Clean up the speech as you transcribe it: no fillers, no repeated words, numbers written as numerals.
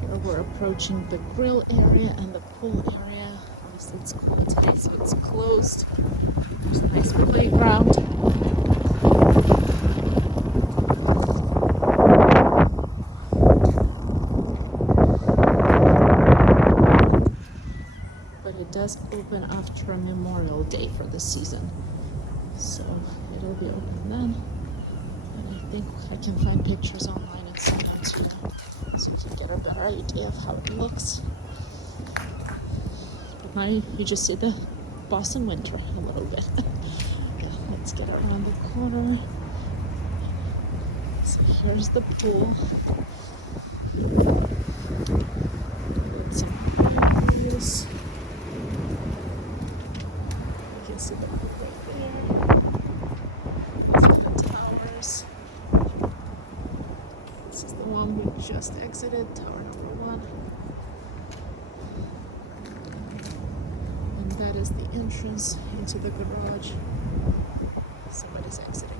Here we're approaching the grill area and the pool area. Obviously it's cold today, so it's closed. There's a nice playground. But it does open after Memorial Day for the season. So it'll be open then. And I think I can find pictures online and send them to you so you can get a better idea of how it looks. But now you just see the Boston winter a little bit. Yeah, let's get around the corner. So here's the pool. With some views. You can see the pool right there. The towers. This is the one we just exited, tower number 1. And that is the entrance into the garage. Somebody's exiting.